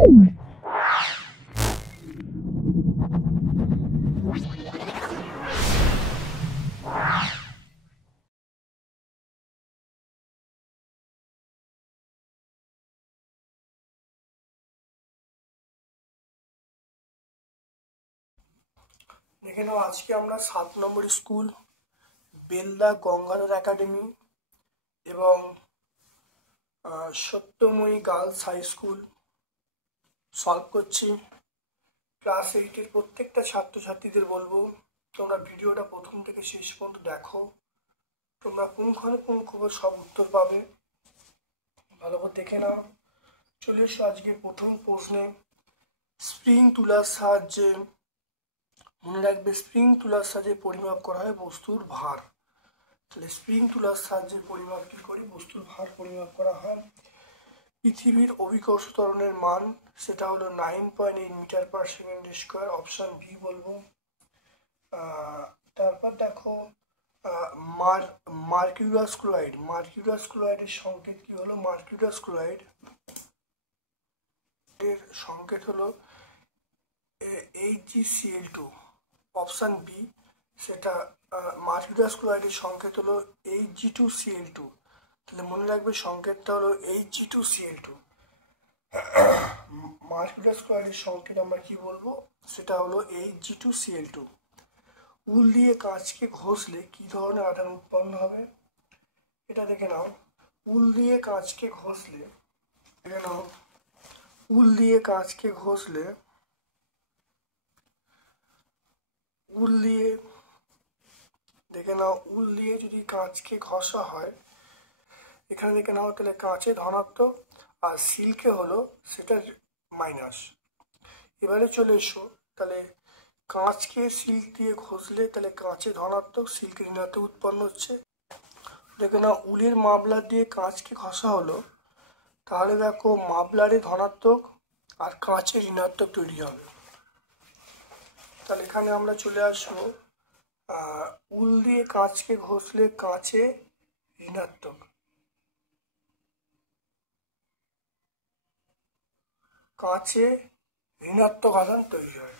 দেখে নাও, আজকে আমরা 7 নম্বর স্কুল বেলদা গঙ্গাধর একাডেমি এবং সত্যময়ী গার্লস হাই স্কুল সলভ করছি। ক্লাস 8-এর প্রত্যেকটা ছাত্রছাত্রীদের বলবো তোমরা ভিডিওটা প্রথম থেকে শেষ পর্যন্ত দেখো, তোমরা পুঙ্খানুপুঙ্খভাবে সব উত্তর পাবে। ভালো করে দেখে নাও। চলে এসো আজকে প্রথম প্রশ্নে। স্প্রিং তুলার সাহায্যে, মনে রাখবে, স্প্রিং তুলার সাহায্যে পরিমাপ করা হয় বস্তুর ভার। তাহলে স্প্রিং তুলার সাহায্যে পরিমাপ কি করি? বস্তুর ভার পরিমাপ করা হয়। পৃথিবীর অভিকর্ষ ত্বরণের মান সেটা হলো 9.8 metre per second square, option B বলবো। তারপর দেখো মার্কিউরাস ক্লোরাইড, মার্কিউরাস ক্লোরাইডের সংকেত কি হলো? মার্কিউরাস ক্লোরাইড এর সংকেত হলো HgCl2, অপশন বি। সেটা মার্কিউরাস ক্লোরাইডের সংকেত হলো Hg2Cl2। তাহলে মনে রাখবে সংকেতটা হলো Hg2Cl2। মার্কিউরাস ক্লোরাইডের সংকেত আমরা কি বলবো? সেটা হলো Hg2Cl2। উল দিয়ে কাঁচকে ঘষলে কি ধরনের আধান উৎপন্ন হবে? এটা দেখে নাও। উল দিয়ে কাঁচকে ঘষলে, দেখে নাও, উল দিয়ে কাঁচকে ঘষলে, উল দিয়ে, দেখে নাও, উল দিয়ে যদি কাঁচকে ঘষা হয়, এখানে দেখে নাও, তাহলে কাঁচে ধনাত্মক আর সিল্কে হলো সেটা মাইনাস। এবারে চলে এসো, তাহলে কাঁচকে সিল্ক দিয়ে ঘষলে তাহলে কাঁচে ধনাত্মক, সিল্কে ঋণাত্মক উৎপন্ন হচ্ছে। দেখে নাও, উলের মাফলার দিয়ে কাঁচকে ঘষা হলো, তাহলে দেখো মাফলারে ধনাত্মক আর কাঁচে ঋণাত্মক তৈরি হবে। তাহলে এখানে আমরা চলে আসবো, উল দিয়ে কাঁচকে ঘষলে কাঁচে ঋণাত্মক, কাঁচে ঋণাত্মক আধান তৈরি হয়।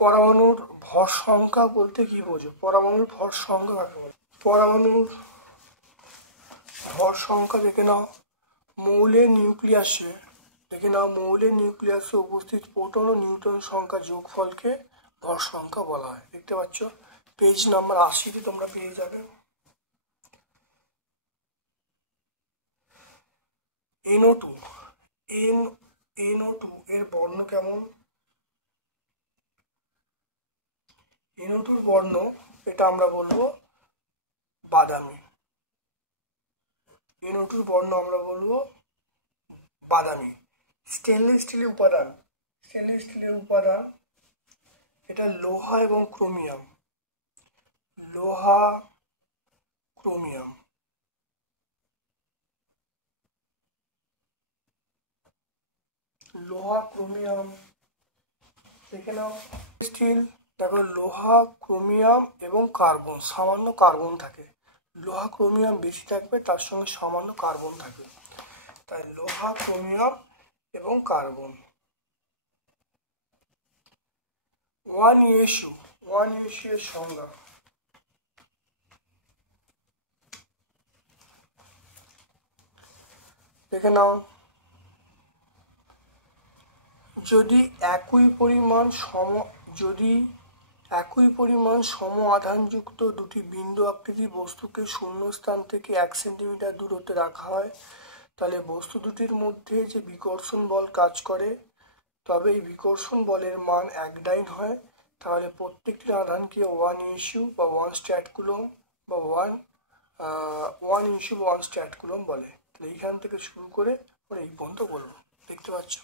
পরমাণুর ভর সংখ্যা বলতে কি বোঝো? পরমাণুর ভর সংখ্যা কাকে বলে? পরমাণুর ভর সংখ্যা দেখে নাও, মৌলের নিউক্লিয়াসে, দেখে নাও, মৌলের নিউক্লিয়াসে উপস্থিত প্রোটন ও নিউট্রন সংখ্যা যোগফলকে ভর সংখ্যা বলা হয়। দেখতে পাচ্ছ পেজ নাম্বার 80-তে তোমরা পেয়ে যাবে। NO2, NO2 এর বর্ণ কেমন? NO2 এর বর্ণ, এটা আমরা বলবো বাদামি। NO2 এর বর্ণ আমরা বলবো বাদামি। স্টেনলেস স্টিলের উপাদান, স্টেনলেস স্টিলের উপাদান এটা লোহা এবং ক্রোমিয়াম, লোহা, ক্রোমিয়াম। লোহা, ক্রোমিয়াম, দেখে নাও। স্টিল, দেখো, লোহা, ক্রোমিয়াম এবং কার্বন, সামান্য কার্বন থাকে। লোহা ক্রোমিয়াম বেশি থাকবে, তার সঙ্গে সামান্য কার্বন থাকবে। তাই লোহা, ক্রোমিয়াম এবং কার্বন। 1SU, 1SU এর সংজ্ঞা, দেখে নাও। যদি একই পরিমাণ সম আধানযুক্ত দুটি বিন্দু আকৃতি বস্তুকে শূন্যস্থান থেকে 1 সেন্টিমিটার দূরত্বে রাখা হয়, তাহলে বস্তু দুটির মধ্যে যে বিকর্ষণ বল কাজ করে, তবে এই বিকর্ষণ বলের মান একডাইন হয়। তাহলে প্রত্যেকটি আধানকে 1SU বা 1 স্ট্যাট কুলম্ব বা 1SU বা 1 স্ট্যাট কুলম্ব বলে। তাহলে এইখান থেকে শুরু করে আমরা এই পর্যন্ত বলবো। দেখতে পাচ্ছ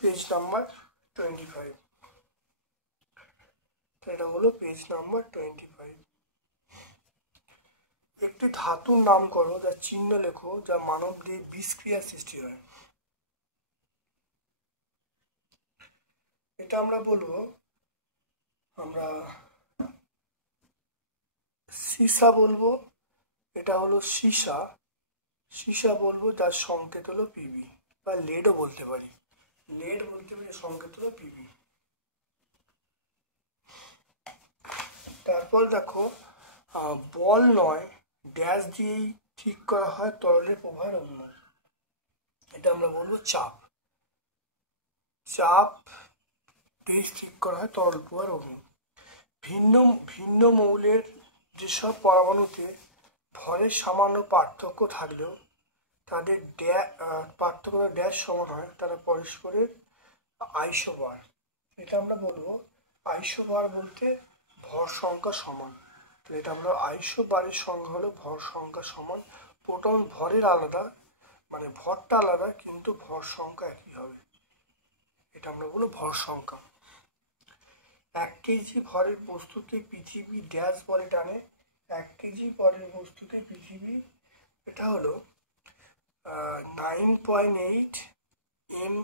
পেজ নাম্বার 25। এটা হলো পেজ নাম্বার 25। একটি ধাতুর নাম করো, যার চিহ্ন লেখো যা মানব দিয়ে বিষক্রিয়া সৃষ্টি হয়। এটা আমরা বলবো, আমরা সীসা বলবো। এটা হলো সীসা, সীসা বলবো, যার সংকেত হলো পিবি, বা লেডও বলতে পারি, লেড বলতে পারি, সংকেত হলো পিবি। তারপর দেখো, বল নয় ড্যাশ দিয়েই ঠিক করা হয় তরলের প্রবাহের অনুমান, এটা আমরা বলবো চাপ। চাপ দিয়ে ঠিক করা হয় তরল প্রবাহের অনুমান। ভিন্ন ভিন্ন মৌলের যেসব পরমাণুতে ভরের সামান্য পার্থক্য থাকলেও তাদের পার্থক্য ড্যাশ সমান হয়, তারা পরস্পরের আইসোবার। এটা আমরা বলবো আইসোবার বলতে ভর সংখ্যা সমান। তো এটা আমরা আইসোবারের সংখ্যা হলো ভর সংখ্যা সমান। প্রোটন ভরের আলাদা, মানে ভরটা আলাদা কিন্তু ভর সংখ্যা একই হবে, এটা আমরা বলবো ভর সংখ্যা। 1 কেজি ভরের বস্তুকে পৃথিবী ড্যাশ বলে টানে। 1 কেজি ভরের বস্তুকে পৃথিবী, এটা হলো 9.8 এম,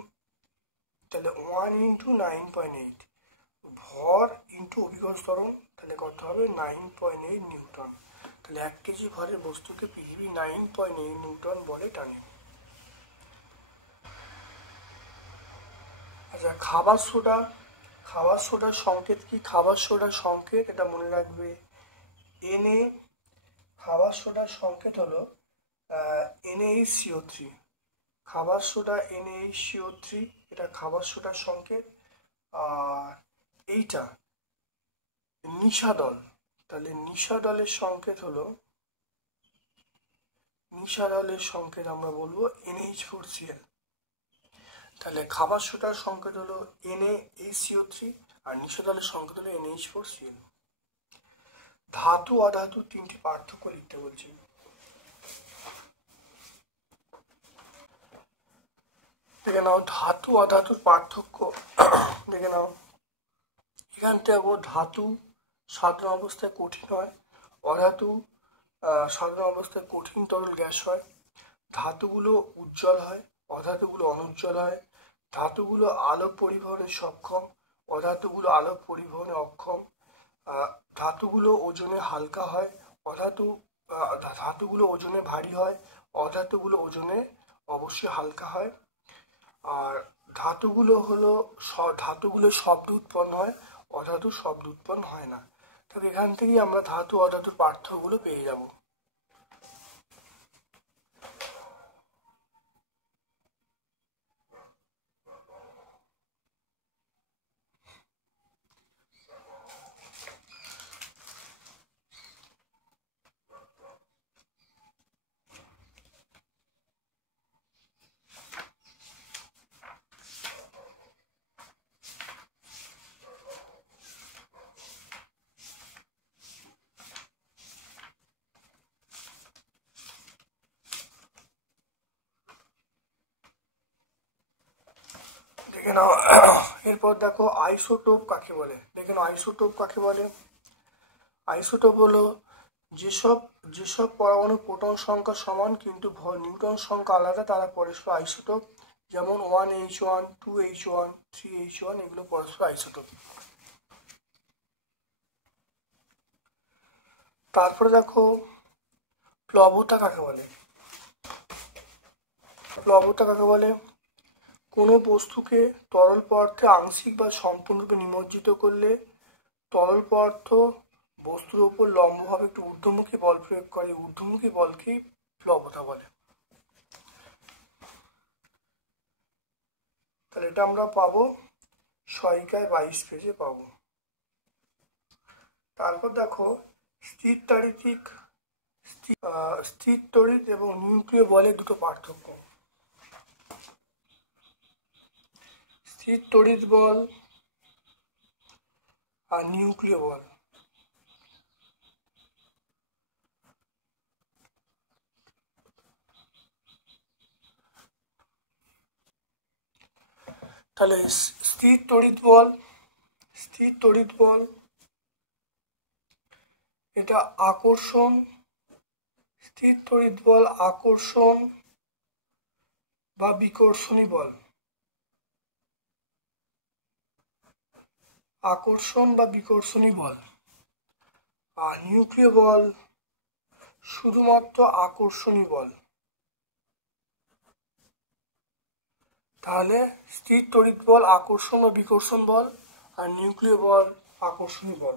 তাহলে 1 ইন্টু 9.8 ভর ইন্টু অভিকর্ষ ত্বরণ, তাহলে কত হবে 9.8 নিউটন। তাহলে 1 কেজি ভরের বস্তুকে পৃথিবী 9.8 নিউটন বলে টানে। আচ্ছা, খাবার সোডা, খাবার সোডার সংকেত কি? খাবার সোডার সংকেত এটা মনে রাখবে Na। খাবার সোডার সংকেত হলো NaHCO3। খাবার সোডা NaHCO3, এটা খাবার সোডার সংকেত। আর এইটা নিশাদল, তাহলে নিশাদলের সংকেত হলো, নিশাদলের সংকেত আমরা বলবো NH4Cl। তাহলে খাবার সোডার সংকেত হলো NaHCO3 আর নিশাদলের সংকেত হলো NH4Cl। ধাতু অধাতু তিনটি পার্থক্য লিখতে বলছি। দেখে নাও ধাতু অধাতুর পার্থক্য, দেখে নাও এখান থেকে ধাতু সাধারণ অবস্থায় কঠিন হয়, অধাতু সাধারণ অবস্থায় কঠিন তরল গ্যাস হয়। ধাতুগুলো উজ্জ্বল হয়, অধাতুগুলো অনুজ্জ্বল হয়। ধাতুগুলো আলোক পরিবহনে সক্ষম, অধাতুগুলো আলোক পরিবহনে অক্ষম। ধাতুগুলো ওজনে হালকা হয়, ধাতুগুলো ওজনে ভারী হয়, অধাতুগুলো ওজনে অবশ্যই হালকা হয়। আর ধাতুগুলো শব্দ উৎপন্ন হয়, অধাতু শব্দ উৎপন্ন হয় না। তবে এখান থেকেই আমরা ধাতু অধাতুর পার্থক্যগুলো পেয়ে যাব। দেখে নাও এরপর দেখো আইসোটোপ কাকে বলে। দেখে নাও আইসোটোপ কাকে বলে। আইসোটোপ হলো যেসব যেসব পরমাণু প্রোটন সংখ্যা সমান কিন্তু নিউট্রন সংখ্যা আলাদা, তারা পরস্পর আইসোটোপ। যেমন 1H1, 2H1, 3H1, এগুলো পরস্পর আইসোটোপ। তারপরে দেখো প্লবতা কাকে বলে। প্লবতা কাকে বলে? কোনো বস্তুকে তরল পদার্থে আংশিক বা সম্পূর্ণরূপে নিমজ্জিত করলে তরল পদার্থ বস্তুর উপর লম্বভাবে একটু ঊর্ধ্বমুখী বল প্রয়োগ করে, ঊর্ধ্বমুখী বলকেই প্লবতা বলে। তাহলে এটা আমরা পাবো সহায়িকায় 22 পেজে পাবো। তারপর দেখো স্থির তড়িৎ এবং নিউক্লিয় বলের দুটো পার্থক্য। স্থির তড়িৎ বল আর নিউক্লিয় বল। তাহলে স্থির তড়িৎ বল এটা আকর্ষণ, স্থির তড়িৎ বল আকর্ষণ বা বিকর্ষণী বল, আকর্ষণ বা বিকর্ষণী বল। আর নিউক্লিয় বল শুধুমাত্র আকর্ষণী বল। তাহলে স্থির তড়িৎ বল আকর্ষণ ও বিকর্ষণ বল, আর নিউক্লিয় বল আকর্ষণী বল।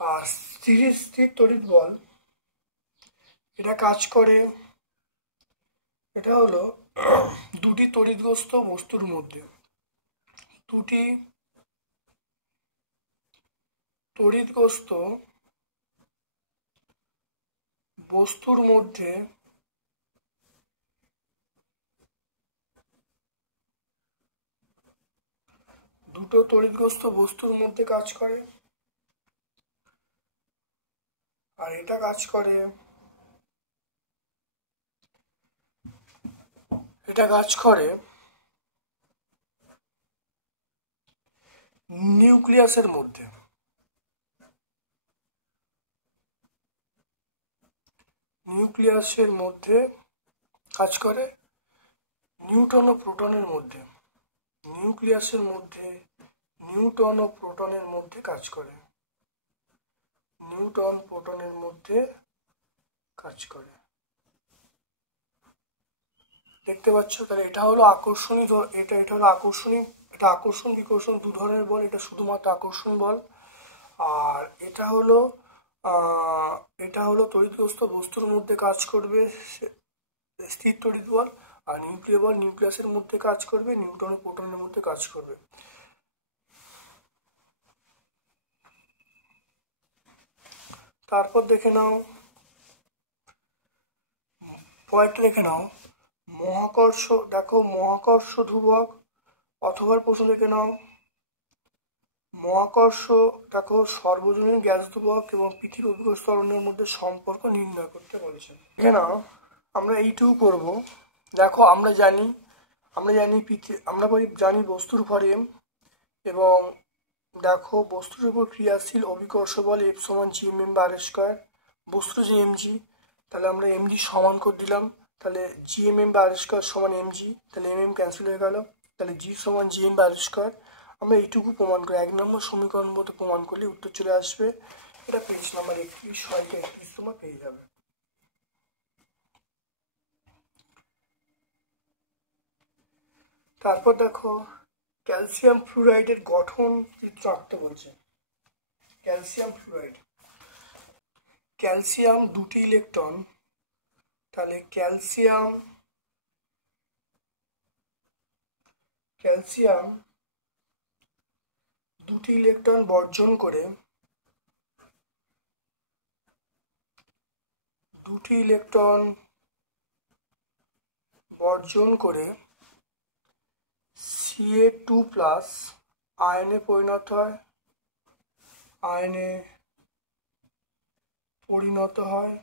আর স্থির তড়িৎ বল এটা কাজ করে, এটা হলো দুটি তড়িৎগ্রস্ত বস্তুর মধ্যে, দুটি তড়িৎগ্রস্ত বস্তুর মধ্যে দুটো তড়িৎগ্রস্ত বস্তুর মধ্যে কাজ করে। আর এটা কাজ করে, এটা কাজ করে নিউক্লিয়াসের মধ্যে। নিউক্লিয়াসের মধ্যে কাজ করে নিউট্রন ও প্রোটনের মধ্যে। নিউক্লিয়াসের মধ্যে নিউট্রন ও প্রোটনের মধ্যে কাজ করে, নিউট্রন প্রোটনের মধ্যে কাজ করে। দেখতে পাচ্ছ? তাহলে এটা হলো আকর্ষণী, এটা হলো আকর্ষণী, এটা আকর্ষণ বিকর্ষণ দু ধরনের বল, এটা শুধুমাত্র আকর্ষণ বল। আর এটা হলো তড়িৎগ্রস্ত বস্তুর মধ্যে কাজ করবে স্থির তড়িৎ বল, আর নিউক্লিয় বল নিউক্লিয়াসের মধ্যে কাজ করবে, নিউট্রন ও প্রোটনের মধ্যে কাজ করবে। তারপর দেখে নাও, পয়েন্টটা দেখে নাও, মহাকর্ষ, দেখো মহাকর্ষ ধ্রুবক, অথবা প্রশ্ন দেখে নাও মহাকর্ষ, দেখো সর্বজনীন গ্যাস ধ্রুবক এবং পৃথিবী অভিকর্ষ ত্বরণের মধ্যে সম্পর্ক নির্ণয় করতে বলেছেন। দেখে নাও, আমরা এইটুকু করব। দেখো আমরা জানি বস্তুর ভর m, এবং দেখো বস্তুর উপর ক্রিয়াশীল অভিকর্ষ বল F সমান gmm বা r²। বস্তু যে mg, তাহলে আমরা mg সমান করে দিলাম, তাহলে gmm বা r² সমান mg, তাহলে mm ক্যান্সেল হয়ে গেল, তাহলে g সমান gm বা r²। আমরা এইটুকু প্রমাণ করি, 1 নম্বর সমীকরণ মতো প্রমাণ করলে উত্তর চলে আসবে। এটা পেজ নাম্বার 31, 31 তোমার পেয়ে যাবে। তারপর দেখো ক্যালসিয়াম ফ্লুরাইডের গঠন চিত্র আঁকতে বলছে। ক্যালসিয়াম ফ্লুরাইড, ক্যালসিয়াম দুটি ইলেকট্রন, তাহলে ক্যালসিয়াম দুটি ইলেকট্রন বর্জন করে, Ca2+ আয়নে পরিণত হয়,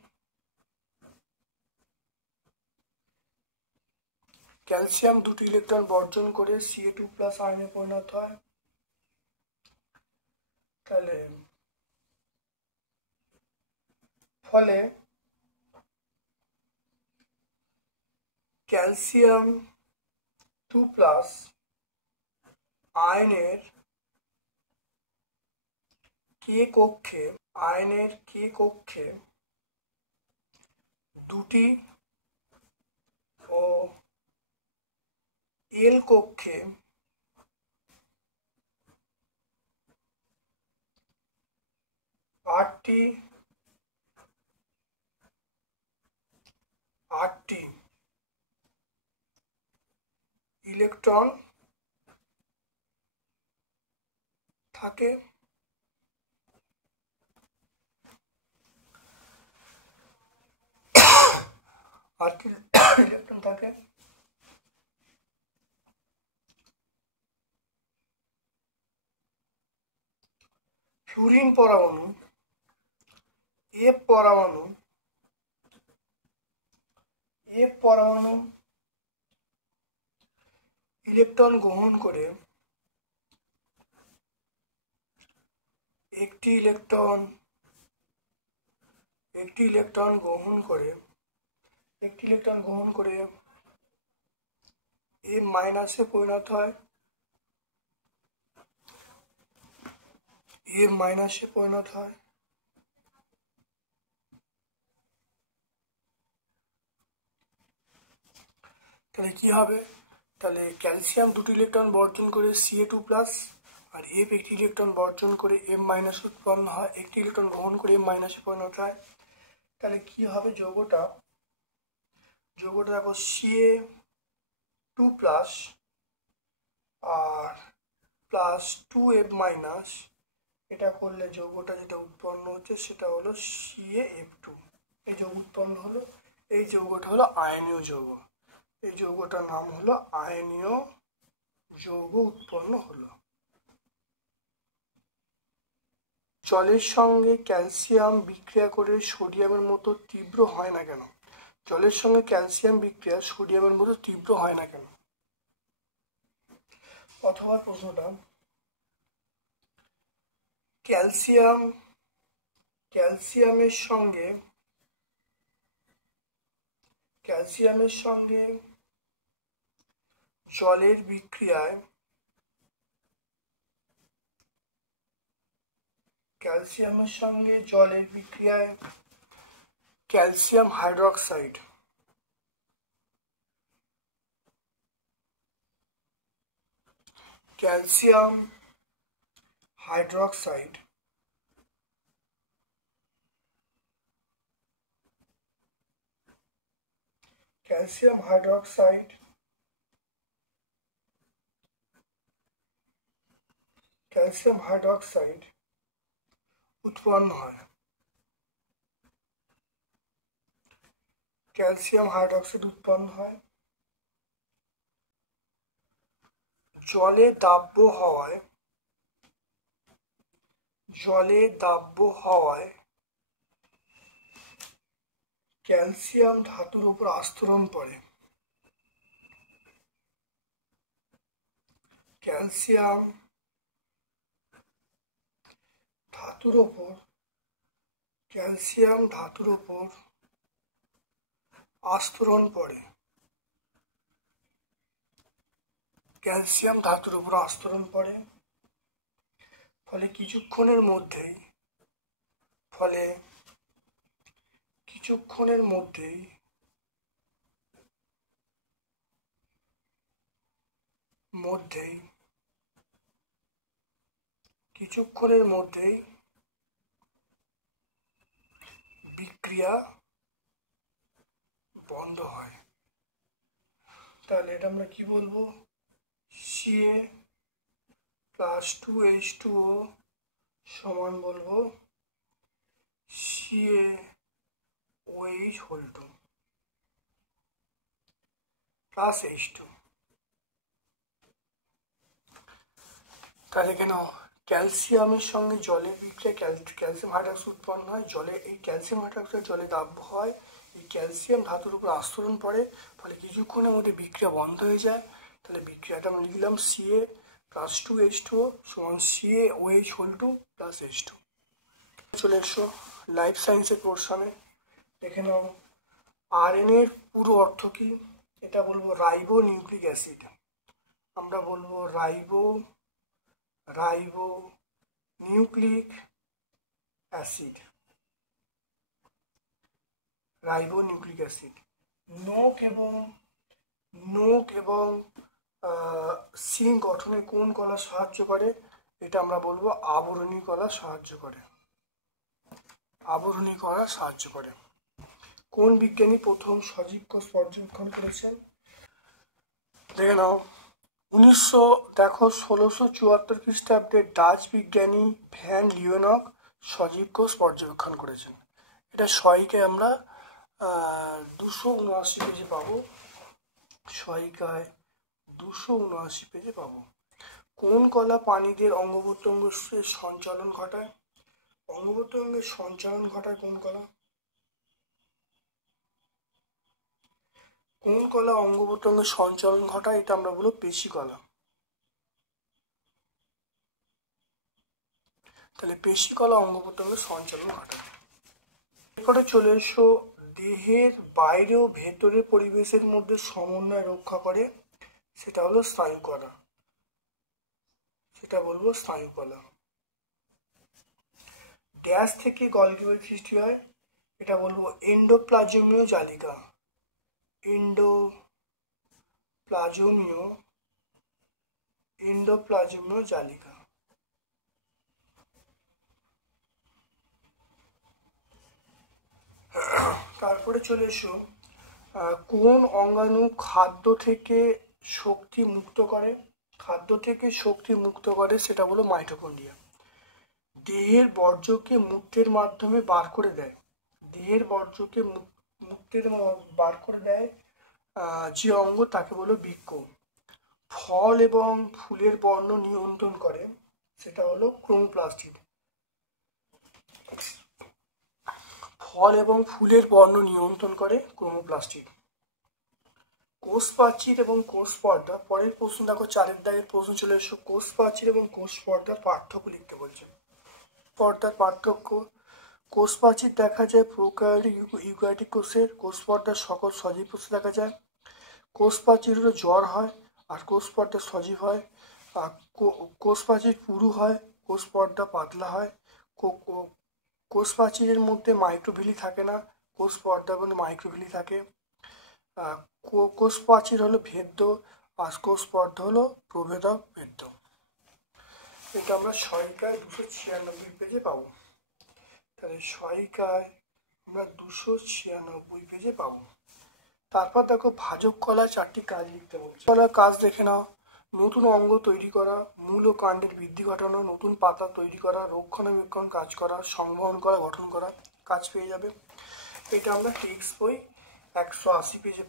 ক্যালসিয়াম দুটি ইলেকট্রন বর্জন করে Ca2+ আয়নে পরিণত হয়। তাহলে ফলে ক্যালসিয়াম 2+ আয়নের কে কক্ষে দুটি ও এল কক্ষে আটটি ইলেকট্রন থাকে। ইলেকট্রন থাকে, ফ্লুরিন পরমাণু F পরমাণু ইলেকট্রন গ্রহণ করে একটি ইলেকট্রন গ্রহণ করে M- পরিণত হয়, এম মাইনাসে পরিণত হয়। তাহলে কি হবে? তাহলে ক্যালসিয়াম দুটি ইলেকট্রন বর্জন করে Ca2+, আর এফ একটি ইলেকট্রন বর্জন করে এম মাইনাস উৎপন্ন হয়, একটি ইলেকট্রন গ্রহণ করে এম মাইনাসে পরিণত হয়। তাহলে কি হবে যৌগটা দেখো Ca2+ আর +2F-, এটা করলে যৌগটা যেটা উৎপন্ন হচ্ছে সেটা হলো CaF2। এই যৌগ উৎপন্ন হলো, এই যৌগটা হলো আয়নীয় যৌগ, এই যৌগটার নাম হলো আয়নীয় যৌগ উৎপন্ন হলো। জলের সঙ্গে ক্যালসিয়াম বিক্রিয়া করে সোডিয়ামের মতো তীব্র হয় না কেন? জলের সঙ্গে ক্যালসিয়াম বিক্রিয়া সোডিয়ামের মতো তীব্র হয় না কেন? অথবা প্রশ্নটা, ক্যালসিয়ামের সঙ্গে জলের বিক্রিয়ায় ক্যালসিয়াম হাইড্রোক্সাইড উৎপন্ন হয়। ক্যালসিয়াম হাইড্রোক্সাইড উৎপন্ন হয় জলে দাব্য হওয়ায় ক্যালসিয়াম ধাতুর উপর আস্তরণ পড়ে। ক্যালসিয়াম ধাতুর উপর আস্তরণ পড়ে। ফলে কিছুক্ষণের মধ্যেই বিক্রিয়া বন্ধ হয়। তাহলে এটা আমরা কি বলবো? Ca+2H2O সমান বলবো CaOH2 প্লাস H2। তাহলে কেন ক্যালসিয়ামের সঙ্গে জলের বিক্রিয়া ক্যালসিয়াম হাইড্রোক্সাইড উৎপন্ন হয়, এই ক্যালসিয়াম হাইড্রোক্সাইড জলে দাব্য হয়, এই ক্যালসিয়াম ধাতুর উপর আস্তরণ পড়ে, ফলে কিছুক্ষণের মধ্যে বিক্রিয়া বন্ধ হয়ে যায়। তাহলে বিক্রিয়াটা আমরা লিখলাম Ca+2H2O সমান CaOH2 প্লাস H2। চলে এসো লাইফ সায়েন্সের পোর্শনে। দেখে নাও আরএনএর পুরো অর্থ কি? এটা বলবো রাইবো নিউক্লিক অ্যাসিড। আমরা বলবো রাইবো নিউক্লিক অ্যাসিড। নোক এবং সিং গঠনে কোন কলা সাহায্য করে? এটা আমরা বলবো আবরণী কলা সাহায্য করে। কোন বিজ্ঞানী প্রথম সজীব কোষ পর্যবেক্ষণ করেছেন? দেখে নাও 1674 খ্রিস্টাব্দে ডাচ বিজ্ঞানী ভ্যান লিওনক সজীব কোষ পর্যবেক্ষণ করেছেন। এটা সহায়িকায় আমরা 279 পেজে পাবো। কোন কলা প্রাণীদের অঙ্গ প্রত্যঙ্গের সঞ্চালন ঘটায়? অঙ্গ প্রত্যঙ্গের সঞ্চালন ঘটায় কোন কলা? অঙ্গ প্রত্যঙ্গের সঞ্চালন ঘটায়? এটা আমরা বলবো পেশি কলা। তাহলে পেশি কলা অঙ্গ প্রত্যঙ্গের সঞ্চালন ঘটায়। এরপরে চলে এসো দেহের বাইরে ও ভেতরের পরিবেশের মধ্যে সমন্বয় রক্ষা করে, সেটা হলো স্নায়ুকলা। ড্যাশ থেকে গলগি বডির সৃষ্টি হয়, এটা বলবো এন্ডোপ্লাজমীয় জালিকা। এন্ডোপ্লাজমীয় জালিকা। তারপরে চলে এসো, কোন অঙ্গাণু খাদ্য থেকে শক্তি মুক্ত করে? সেটা হলো মাইটোকন্ড্রিয়া। দেহের বর্জ্যকে মূত্রের মাধ্যমে বার করে দেয়। যে অঙ্গ তাকে বলো বৃক্ক। ফল এবং ফুলের বর্ণ নিয়ন্ত্রণ করে, সেটা হলো ক্রোমোপ্লাস্টিড। কোষ প্রাচীর এবং কোষ পর্দা। পরের প্রশ্ন দেখো, 4 দাগের প্রশ্ন চলে এসো। কোষ প্রাচীর এবং কোষ পর্দার পার্থক্য লিখতে বলছে। পর্দার পার্থক্য: কোষ প্রাচীর দেখা যায় প্রোক্যারিওটিক ইউক্যারিওটিক কোষের, কোষ পর্দার সকল সজীব কোষে দেখা যায়। কোষ প্রাচীর হলো জ্বর হয়, আর কোষ পর্দা সজীব হয়। কোষ প্রাচীর পুরু হয়, কোষ পর্দা পাতলা হয়। কোষ প্রাচীরের মধ্যে মাইক্রোভিলি থাকে না, কোষ পর্দার মধ্যে মাইক্রোভিলি থাকে। কোষ প্রাচীর হলো ভেদ্য, আর কোষ পর্দা হলো প্রভেদক ভেদ্য। এটা আমরা সহায়িকায় 296 পেজে পাবো। তাহলে সহায়িকায় আমরা 296 পেজে পাবো। তারপর দেখো, ভাজক কলা 4টি কাজ লিখতে বলছে। কলার কাজ দেখে নাও। নতুন অঙ্গ তৈরি করা, মূল ও কাণ্ডের বৃদ্ধি ঘটানো, নতুন পাতা তৈরি করা, রক্ষণাবেক্ষণ কাজ করা, সংবহন করা, গঠন করা, কাজ পেয়ে যাবে। এটা আমরা টেক্সট বই 180 পেজে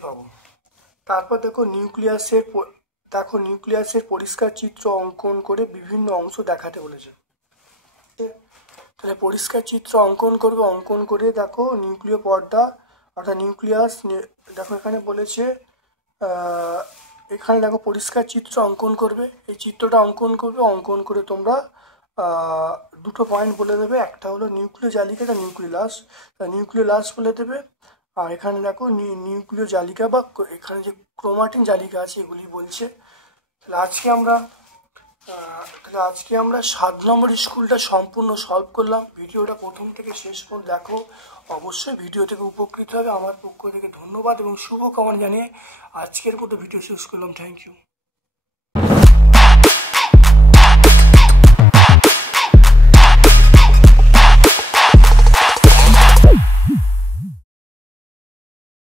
পাবো। তারপর দেখো, নিউক্লিয়াসের পরিষ্কার চিত্র অঙ্কন করে বিভিন্ন অংশ দেখাতে বলেছে। তাহলে পরিষ্কার চিত্র অঙ্কন করবে, অঙ্কন করে দেখো নিউক্লিয় পর্দা অর্থাৎ নিউক্লিয়াস। দেখো এখানে বলেছে, এখানে দেখো পরিষ্কার চিত্র অঙ্কন করবে। এই চিত্রটা অঙ্কন করে তোমরা দুটো পয়েন্ট বলে দেবে। একটা হলো নিউক্লিয় জালিকা, এটা নিউক্লিওলাস বলে দেবে। আর এখানে দেখো নিউক্লিয় জালিকা বা এখানে যে ক্রোমাটিন জালিকা আছে এগুলি বলছে। তাহলে আজকে আমরা 7 নম্বর স্কুলটা সম্পূর্ণ সলভ করলাম। ভিডিওটা প্রথম থেকে শেষ পর্যন্ত দেখো, অবশ্যই ভিডিও থেকে উপকৃত হবে। আমার পক্ষ থেকে ধন্যবাদ এবং শুভকামনা জানিয়ে আজকের মতো ভিডিও শেষ করলাম। Thank you.